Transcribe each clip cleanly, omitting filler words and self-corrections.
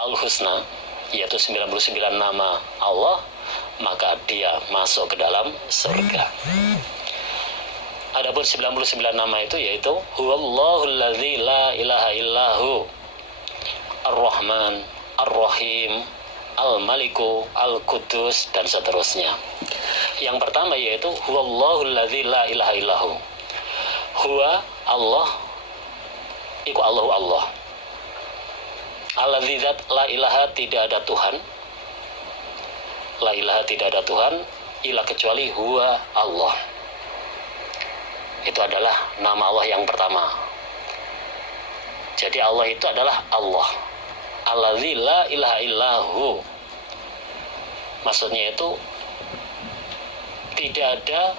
Asmaul Husna, yaitu 99 nama Allah, maka dia masuk ke dalam surga. Adapun 99 nama itu yaitu Huwallahul ladzi la ilaha illahu Ar-Rahman, Ar-Rahim, Al-Maliku, Al-Qudus, dan seterusnya. Yang pertama yaitu Huwallahul ladzi la ilaha illahu. Huwa Allah, iku Allahu Allah. Alladzi zat la ilaha, tidak ada Tuhan. La ilaha, tidak ada Tuhan illa kecuali huwa Allah. Itu adalah nama Allah yang pertama. Jadi Allah itu adalah Allah. Alladzi la ilaha illahu. Maksudnya itu tidak ada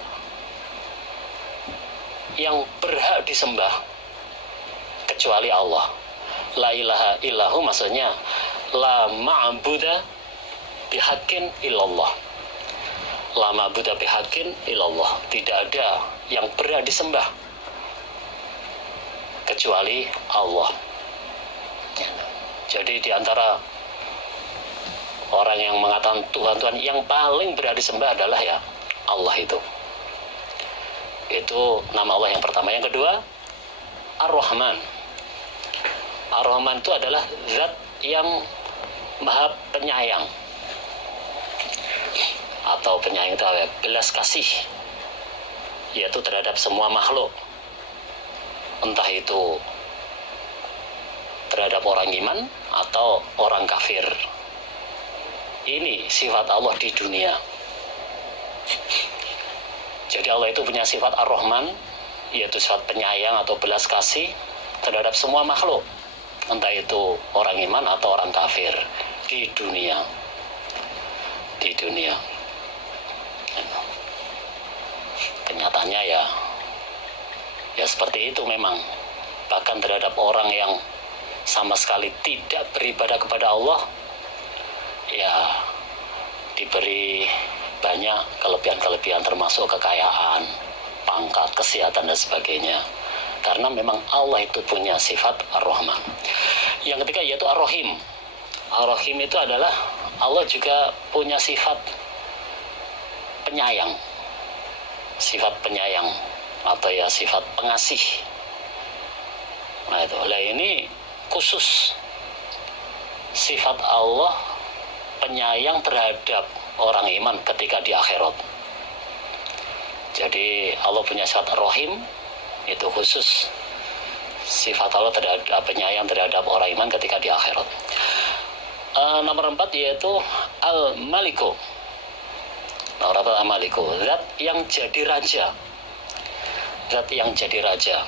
yang berhak disembah kecuali Allah. La ilaha illahu maksudnya la ma'buda bihaqqin illallah. La ma'buda bihaqqin illallah. Tidak ada yang berhak disembah kecuali Allah. Jadi di antara orang yang mengatakan Tuhan yang paling berhak disembah adalah ya Allah itu. Itu nama Allah yang pertama. Yang kedua, Ar-Rahman. Ar-Rahman itu adalah zat yang maha penyayang, atau penyayang itu belas kasih, yaitu terhadap semua makhluk, entah itu terhadap orang iman atau orang kafir. Ini sifat Allah di dunia. Jadi Allah itu punya sifat Ar-Rahman, yaitu sifat penyayang atau belas kasih terhadap semua makhluk, entah itu orang iman atau orang kafir di dunia. Di dunia. Kenyataannya ya seperti itu memang. Bahkan terhadap orang yang sama sekali tidak beribadah kepada Allah, ya diberi banyak kelebihan-kelebihan, termasuk kekayaan, pangkat, kesehatan, dan sebagainya. Karena memang Allah itu punya sifat Ar-Rahman. Yang ketiga yaitu Ar-Rahim. Ar-Rahim itu adalah Allah juga punya sifat penyayang. Sifat penyayang atau ya sifat pengasih. Nah itu, ini khusus sifat Allah penyayang terhadap orang iman ketika di akhirat. Jadi Allah punya sifat Ar-Rahim, itu khusus sifat Allah terhadap penyayang terhadap orang iman ketika di akhirat. Nomor 4 yaitu Al-Maliku. Nomor 4 Al-Maliku, zat yang jadi raja. Zat yang jadi raja.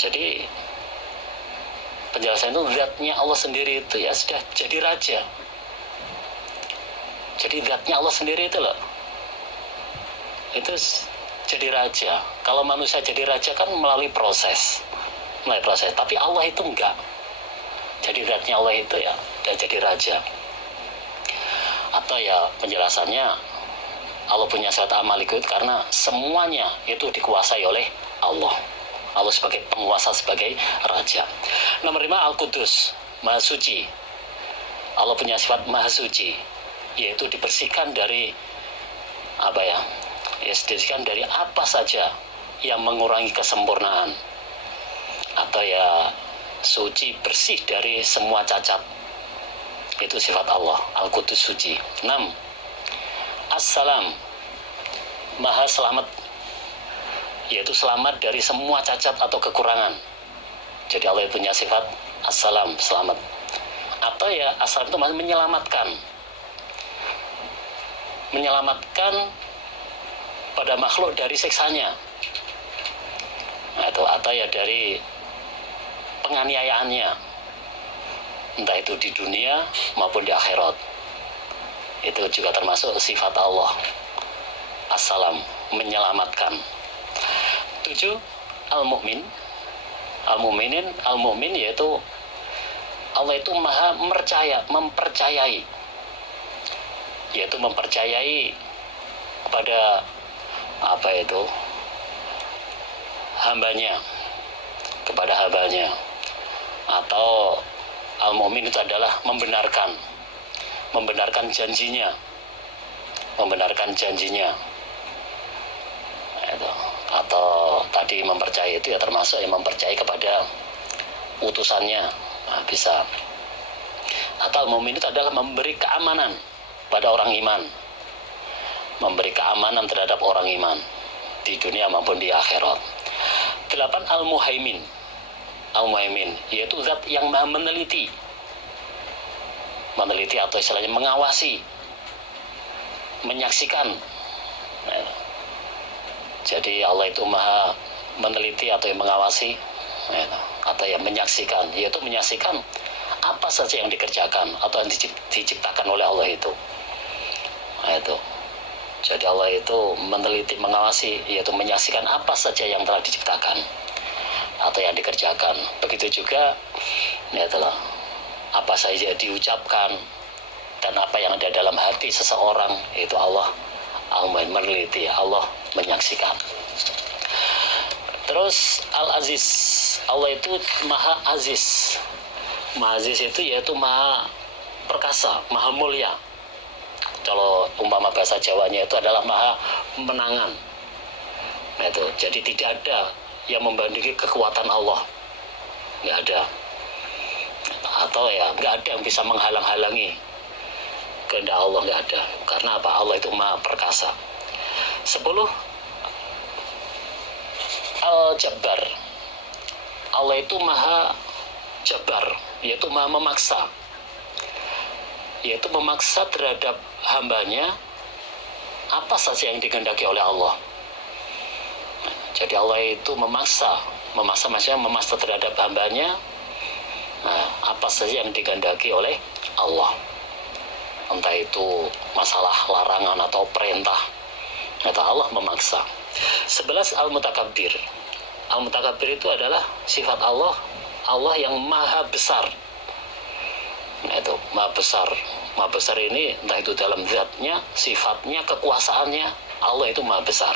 Jadi penjelasan itu zatnya Allah sendiri itu ya sudah jadi raja. Jadi zatnya Allah sendiri itu loh, itu jadi raja. Kalau manusia jadi raja kan melalui proses. Tapi Allah itu enggak. Jadi zatnya Allah itu ya udah jadi raja. Atau ya penjelasannya Allah punya sifat Al-Malik itu karena semuanya itu dikuasai oleh Allah. Allah sebagai penguasa, sebagai raja. Nomor 5 Al-Qudus, Maha Suci. Allah punya sifat Maha Suci, yaitu dibersihkan dari dibersihkan dari apa saja yang mengurangi kesempurnaan, atau ya suci, bersih dari semua cacat. Itu sifat Allah, Al-Qudus, suci. 6 As-Salam, Maha Selamat, yaitu selamat dari semua cacat atau kekurangan. Jadi Allah punya sifat As-Salam, selamat. Atau ya As-Salam itu menyelamatkan. Menyelamatkan pada makhluk dari siksanya. Atau ya dari penganiayaannya, entah itu di dunia maupun di akhirat. Itu juga termasuk sifat Allah, As-Salam, menyelamatkan. 7 Al-Mu'min. Al-Mu'min yaitu Allah itu maha mempercayai, yaitu mempercayai pada hambanya, atau Al-mu'min itu adalah membenarkan janjinya, itu. Atau tadi mempercayai itu ya termasuk yang mempercayai kepada utusannya, bisa. Atau al-mu'min itu adalah memberi keamanan pada orang iman, memberi keamanan terhadap orang iman di dunia maupun di akhirat. 8. Al-muhaimin yaitu zat yang maha meneliti atau istilahnya mengawasi, menyaksikan. Jadi Allah itu maha meneliti atau yang mengawasi, atau yang menyaksikan, yaitu menyaksikan apa saja yang dikerjakan atau yang diciptakan oleh Allah itu. Jadi Allah itu meneliti, mengawasi, yaitu menyaksikan apa saja yang telah diciptakan atau yang dikerjakan. Begitu juga apa saja diucapkan dan apa yang ada dalam hati seseorang, itu Allah meneliti, Allah menyaksikan. Terus Al-Aziz, Allah itu maha aziz. Maha aziz itu yaitu maha perkasa, maha mulia. Kalau umpama bahasa Jawanya itu adalah maha menangan. Jadi tidak ada yang membandingi kekuatan Allah, nggak ada. Atau ya nggak ada yang bisa menghalang-halangi kehendak Allah, nggak ada. Karena apa? Allah itu maha perkasa. 10. Al-Jabbar, Allah itu maha jabar, yaitu maha memaksa, yaitu memaksa terhadap hambanya apa saja yang dikehendaki oleh Allah. Jadi Allah itu memaksa maksudnya memaksa terhadap hambanya apa saja yang dikehendaki oleh Allah, entah itu masalah larangan atau perintah, Allah memaksa. 11. Al-Mutakabbir, Al-Mutakabbir itu adalah sifat Allah yang maha besar. Maha besar ini entah itu dalam zatnya, sifatnya, kekuasaannya, Allah itu maha besar.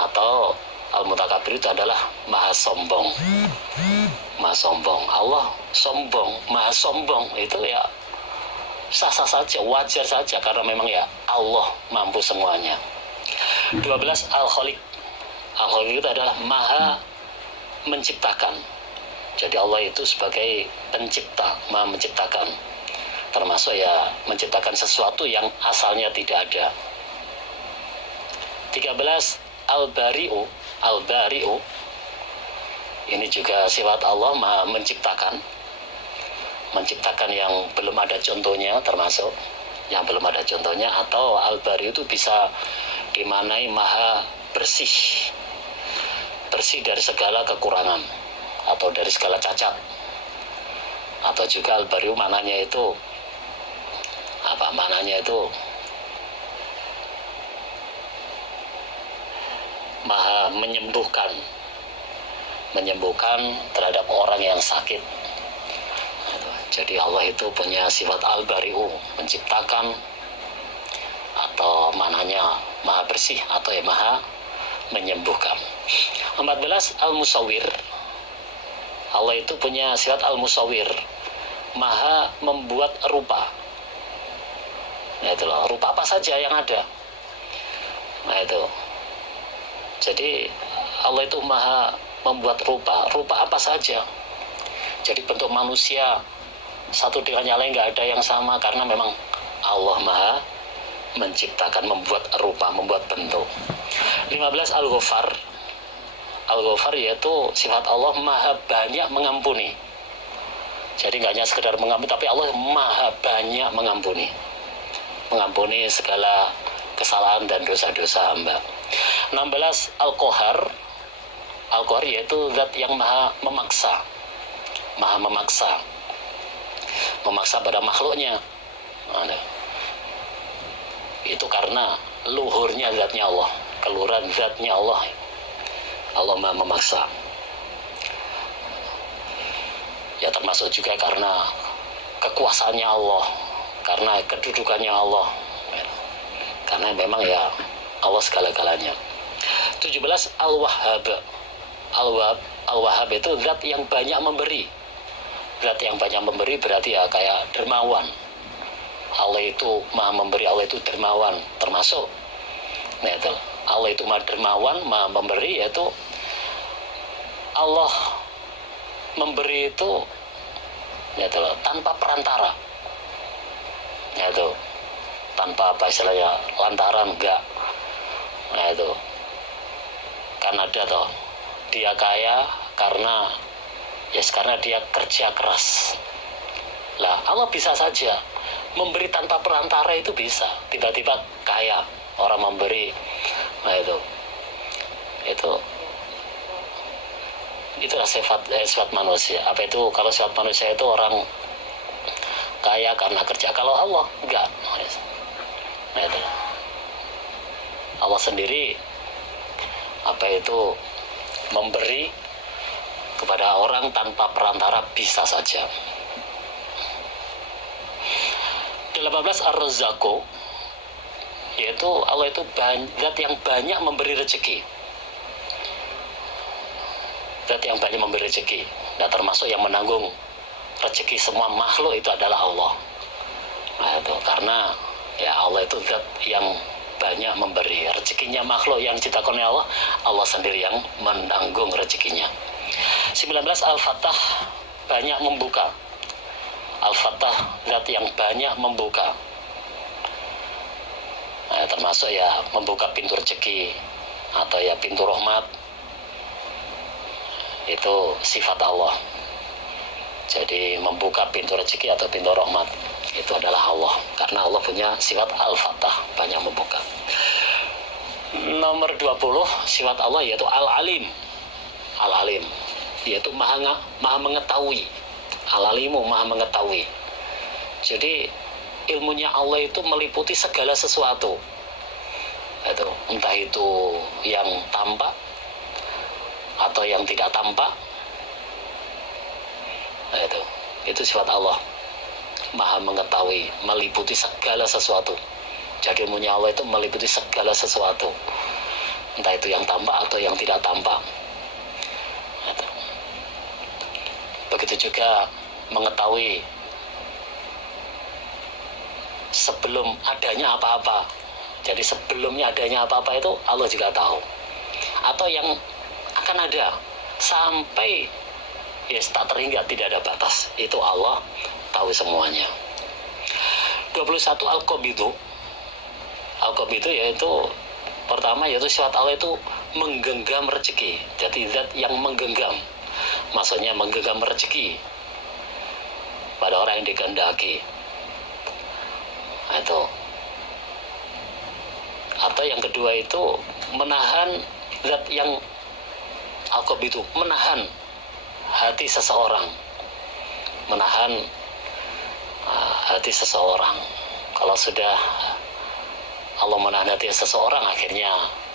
Atau Al-Mutakabbir itu adalah maha sombong. Allah sombong, maha sombong, itu ya sah-sah saja, wajar saja, karena memang ya Allah mampu semuanya. 12. Al-Khaliq, Al-Khaliq itu adalah maha menciptakan. Jadi Allah itu sebagai pencipta, maha menciptakan, termasuk ya menciptakan sesuatu yang asalnya tidak ada. 13. Al-Bari'u, ini juga sifat Allah maha menciptakan yang belum ada contohnya, termasuk yang belum ada contohnya. Atau Al-Bari itu bisa dimaknai maha bersih dari segala kekurangan atau dari segala cacat. Atau juga Al-Bari maknanya itu maha menyembuhkan terhadap orang yang sakit. Jadi Allah itu punya sifat Al-Bari'u, menciptakan, atau maknanya maha bersih atau ya maha menyembuhkan. 14. Al-Musawwir, Allah itu punya sifat Al-Musawwir, maha membuat rupa. Rupa apa saja yang ada. Jadi Allah itu maha membuat rupa apa saja. Jadi bentuk manusia satu dengan yang lain nggak ada yang sama, karena memang Allah maha menciptakan, membuat rupa, membuat bentuk. 15. Al-Ghaffar, Al-Ghaffar yaitu sifat Allah maha banyak mengampuni. Jadi nggak hanya sekedar mengampuni, tapi Allah maha banyak mengampuni segala kesalahan dan dosa-dosa hamba. 16. Al-Qahar, Al-Qahar yaitu zat yang maha memaksa pada makhluknya. Itu karena luhurnya zatnya Allah, keluhuran zatnya Allah maha memaksa. Ya termasuk juga karena kekuasaannya Allah, karena kedudukannya Allah, karena memang ya Allah segala-galanya. 17. Al-Wahhab, Al-Wahhab itu zat yang banyak memberi zat yang banyak memberi berarti ya kayak dermawan. Allah itu maha memberi, Allah itu dermawan, termasuk nah itu Allah itu maha dermawan, maha memberi, yaitu Allah memberi itu yaitu tanpa perantara, yaitu tanpa apa istilahnya lantaran, enggak. Nah itu kan ada toh, dia kaya karena karena dia kerja keras. Lah Allah bisa saja memberi tanpa perantara, itu bisa tiba-tiba kaya orang memberi. Nah itulah sifat manusia. Apa itu? Kalau sifat manusia itu orang kaya karena kerja. Kalau Allah enggak. Nah itu Allah sendiri apa itu memberi kepada orang tanpa perantara, bisa saja. 18 Ar-Razzaqu, yaitu Allah itu zat yang banyak memberi rezeki. Zat yang banyak memberi rezeki. Nah, termasuk yang menanggung rezeki semua makhluk itu adalah Allah. Nah, itu karena ya Allah itu zat yang banyak memberi rezekinya makhluk yang diciptakan oleh Allah. Allah sendiri yang menanggung rezekinya. 19 Al-Fattah, banyak membuka. Al-Fattah zat yang banyak membuka. Nah, termasuk ya membuka pintu rezeki atau ya pintu rahmat. Itu sifat Allah. Jadi membuka pintu rezeki atau pintu rahmat itu adalah Allah, karena Allah punya sifat Al-Fattah, banyak membuka. Nomor 20 sifat Allah yaitu Al-Alim. Al-Alim yaitu maha mengetahui. Al-Alimu maha mengetahui. Jadi ilmunya Allah itu meliputi segala sesuatu. Itu entah itu yang tampak atau yang tidak tampak. Nah, itu sifat Allah, maha mengetahui, meliputi segala sesuatu. Jadi ilmunya Allah itu meliputi segala sesuatu, entah itu yang tampak atau yang tidak tampak. Begitu juga mengetahui sebelum adanya apa-apa. Jadi sebelumnya adanya apa-apa itu Allah juga tahu, atau yang akan ada sampai tak terhingga, tidak ada batas, itu Allah tahu semuanya. 21 Al-Qabidu. Al-Qabidu yaitu pertama yaitu sifat Allah itu menggenggam rezeki. Jadi zat yang menggenggam, maksudnya menggenggam rezeki pada orang yang dikehendaki. Itu. Atau yang kedua itu menahan zat yang Al-Qabidu, menahan hati seseorang, menahan hati seseorang. Kalau sudah Allah menahan hati seseorang, akhirnya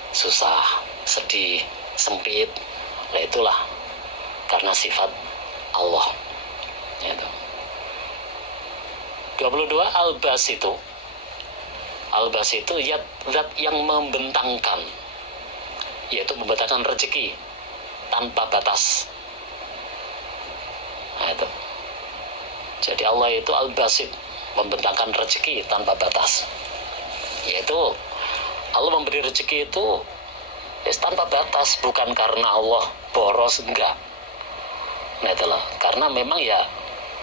susah, sedih, sempit. Nah itulah karena sifat Allah. Itu. 22 Al-Basitu. Al-Basitu zat yang membentangkan, yaitu membentangkan rezeki tanpa batas. Nah, itu. Jadi Allah itu Al-Basit, membentangkan rezeki tanpa batas. Yaitu Allah memberi rezeki itu tanpa batas, bukan karena Allah boros, enggak. Nah itulah, karena memang ya